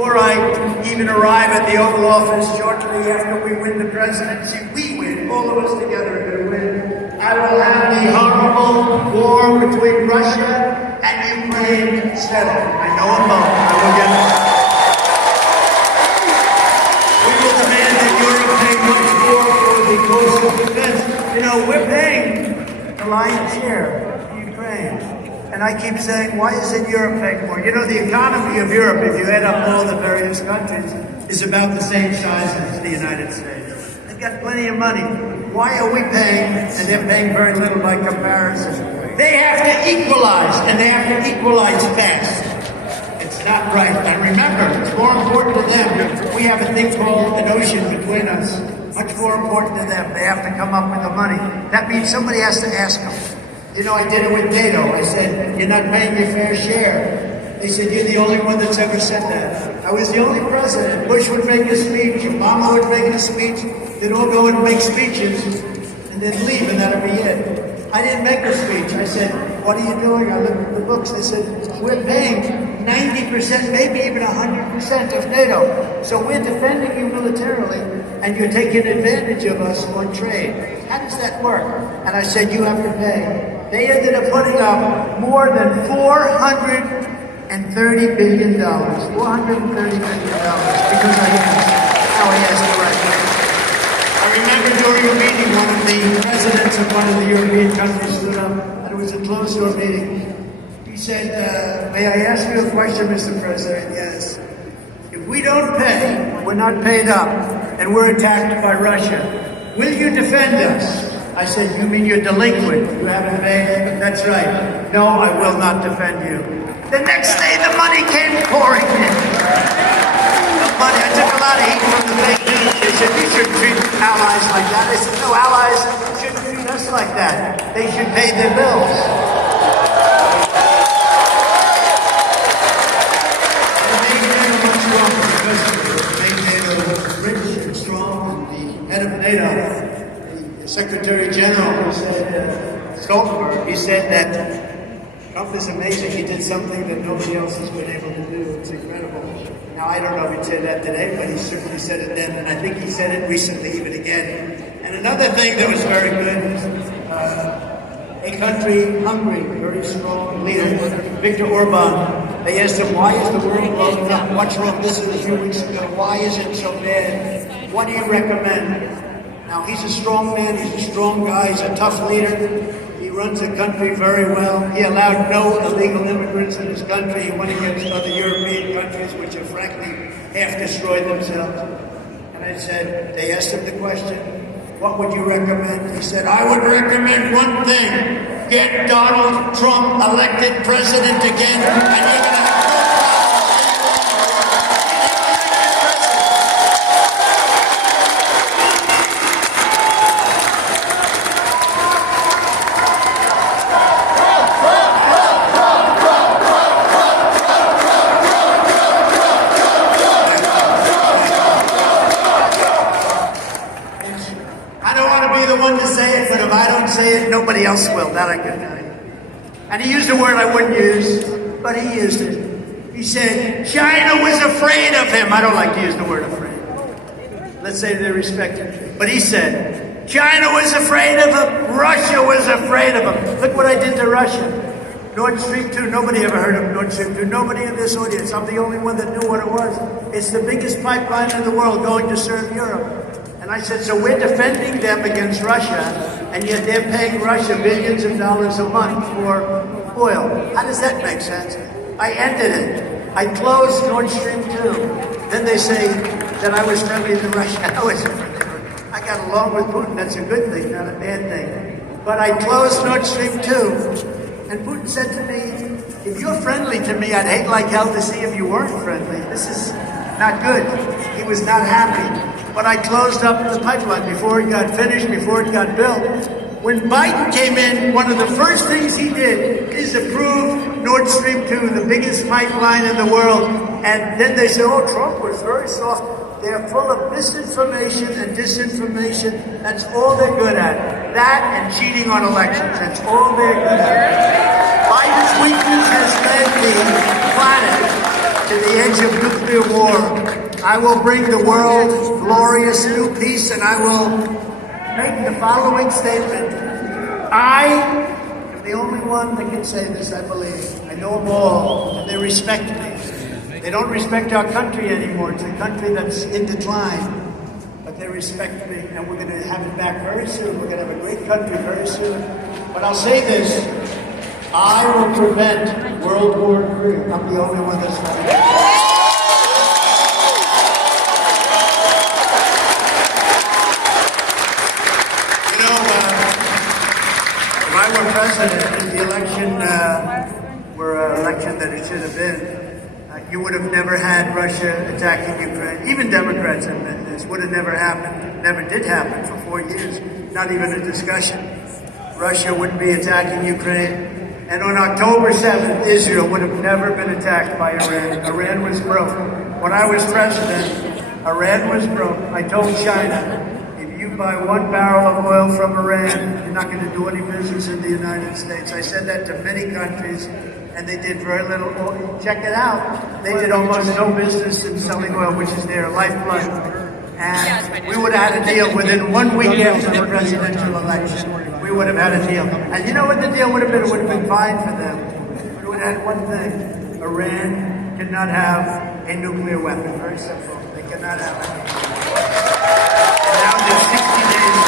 Before I even arrive at the Oval Office shortly after we win the presidency, we win, all of us together are going to win. I will have the horrible war between Russia and Ukraine settled. I know them both. I will get it. We will demand that Europe pay much more for the coastal defense. You know, we're paying the lion's share to Ukraine. And I keep saying, why isn't Europe paying more? You know, the economy of Europe, if you add up all the various countries, is about the same size as the United States. They've got plenty of money. Why are we paying, and they're paying very little by comparison? They have to equalize, and they have to equalize fast. It's not right. And remember, it's more important to them. We have a thing called an ocean between us. Much more important to them. They have to come up with the money. That means somebody has to ask them. You know, I did it with NATO. I said, you're not paying your fair share. They said, you're the only one that's ever said that. I was the only president. Bush would make a speech, Obama would make a speech, they'd all go and make speeches, and then leave, and that'd be it. I didn't make a speech. I said, what are you doing? I looked at the books. They said, we're paying 90%, maybe even 100% of NATO. So we're defending you militarily, and you're taking advantage of us on trade. How does that work? And I said, you have to pay. They ended up putting up more than $430 billion. $430 billion because I asked. Now I asked the right question. I remember during a meeting, one of the presidents of one of the European countries stood up, and it was a closed-door meeting. He said, may I ask you a question, Mr. President? Yes. If we don't pay, we're not paid up, and we're attacked by Russia, will you defend us? I said, you mean you're delinquent? You haven't paid? That's right. No, I will not defend you. The next day, the money came pouring in. The money, I took a lot of heat from the fake news. They said, you shouldn't treat allies like that. I said, no, allies shouldn't treat us like that. They should pay their bills. It made NATO much stronger because it made NATO rich and strong. And the head of NATO, Secretary General, who said, Stoltenberg, he said that Trump is amazing. He did something that nobody else has been able to do. It's incredible. Now, I don't know if he said that today, but he certainly said it then, and I think he said it recently, even again. And another thing that was very good was a country, Hungary, very strong leader, Viktor Orban. They asked him, why is the world blowing up? What's wrong? This was a few weeks ago. Why is it so bad? What do you recommend? Now, he's a strong man, he's a strong guy, he's a tough leader. He runs the country very well. He allowed no illegal immigrants in his country. He went against other European countries, which have frankly half-destroyed themselves. And I said, they asked him the question, what would you recommend? He said, I would recommend one thing. Get Donald Trump elected president again, and you're going to have nobody else will, that I can tell you. And he used a word I wouldn't use, but he used it. He said, China was afraid of him. I don't like to use the word afraid. Let's say they respect him. But he said, China was afraid of him. Russia was afraid of him. Look what I did to Russia. Nord Stream 2, nobody ever heard of Nord Stream 2. Nobody in this audience. I'm the only one that knew what it was. It's the biggest pipeline in the world going to serve Europe. And I said, so we're defending them against Russia, and yet they're paying Russia billions of dollars a month for oil. How does that make sense? I ended it. I closed Nord Stream 2. Then they say that I was friendly to Russia. I wasn't friendly. I got along with Putin. That's a good thing, not a bad thing. But I closed Nord Stream 2, and Putin said to me, if you're friendly to me, I'd hate like hell to see if you weren't friendly. This is not good. He was not happy. But I closed up the pipeline before it got finished, before it got built. When Biden came in, one of the first things he did is approve Nord Stream 2, the biggest pipeline in the world. And then they say, oh, Trump was very soft. They're full of misinformation and disinformation. That's all they're good at. That and cheating on elections. That's all they're good at. Biden's weakness has led the planet to the edge of nuclear war. I will bring the world glorious new peace, and I will make the following statement. I am the only one that can say this, I believe. I know them all, and they respect me. They don't respect our country anymore. It's a country that's in decline. But they respect me, and we're going to have it back very soon. We're going to have a great country very soon. But I'll say this. I will prevent World War III. I'm the only one that's going to do it. If I were president, if the election were an election that it should have been, you would have never had Russia attacking Ukraine. Even Democrats admit this. Would have never happened. Never did happen for 4 years. Not even a discussion. Russia wouldn't be attacking Ukraine. And on October 7th, Israel would have never been attacked by Iran. Iran was broke. When I was president, Iran was broke. I told China, if you buy 1 barrel of oil from Iran, you're not going to do any business in the United States. I said that to many countries, and they did very little. Check it out. They did almost no business in selling oil, which is their lifeblood. And we would have had a deal within 1 week after the presidential election. We would have had a deal. And you know what the deal would have been? It would have been fine for them. But it would have had one thing. Iran cannot have a nuclear weapon. Very simple. They cannot have it. And now they're 60 days